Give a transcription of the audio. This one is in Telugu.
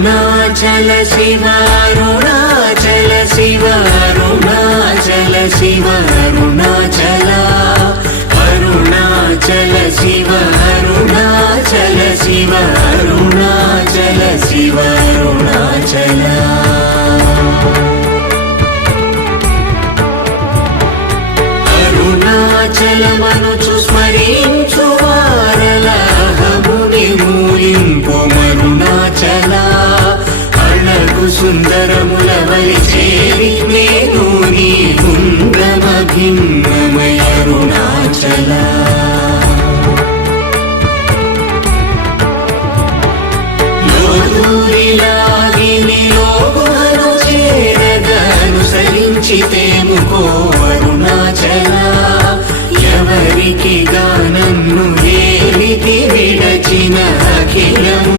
అరుణాచల శివ అరుణాచల శివ అరుణాచల శివ అరుణాచల అరుణాచల శివ అరుణాచల శివ అరుణాచల శివ అరుణాచల అరుణాచలమనుచు స్మరించు వారలహముని మూలింపు మరుణాచల అళగు సుందరముల వలి చేరి నేను నీ గుండ్రమ భిన్నమయ అరుణాచల లోదూరిలాగిని లోగుహను చేరదనుసరించితేముకో అరుణాచల ఎవరికి గానన్ను ఏలితి విడచిన అఖిల